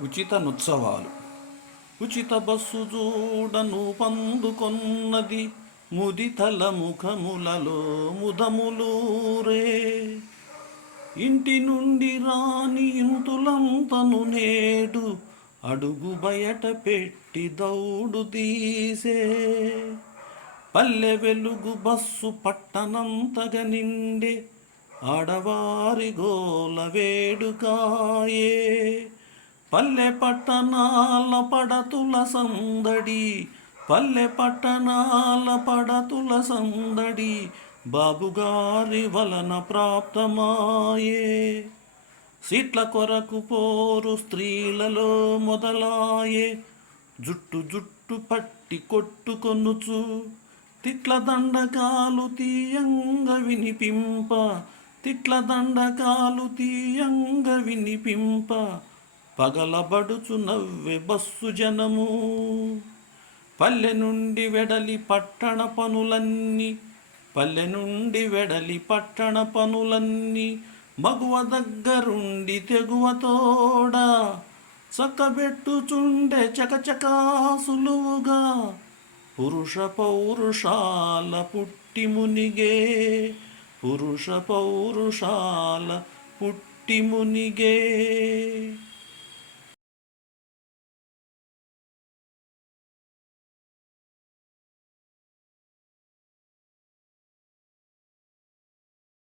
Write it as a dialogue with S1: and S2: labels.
S1: ఉచిత నుత్సవాలు. ఉచిత బస్సు చూడను పందుకొన్నది ముదితల ముఖములలో ముదములూరే. ఇంటి నుండి రాని ఇంతులంతను నేడు అడుగు బయట పెట్టి దౌడు తీసే. పల్లె వెలుగు బస్సు పట్టణంతగ నిండే ఆడవారి గోల వేడుకాయే. పల్లె పట్టణాల పడతుల సందడి పల్లె పట్టణాల పడతుల సందడి బాబుగారి వలన ప్రాప్తమాయే. సీట్ల కొరకు పోరు స్త్రీలలో మొదలాయే. జుట్టు జుట్టు పట్టి కొట్టుకొనుచు తిట్ల దండకాలు తీయంగ వినిపింప తిట్ల దండకాలు తీయంగ వినిపింప పగలబడుచు నవ్వె బస్సు జనము. పల్లె నుండి వెడలి పట్టణ పనులన్నీ పల్లె నుండి వెడలి పట్టణ పనులన్నీ మగువ దగ్గరుండి తెగువ తోడ చక్కబెట్టుచుండే చకచకా సులువుగా పురుష పౌరుషాల పుట్టి మునిగే పురుష పౌరుషాల పుట్టి మునిగే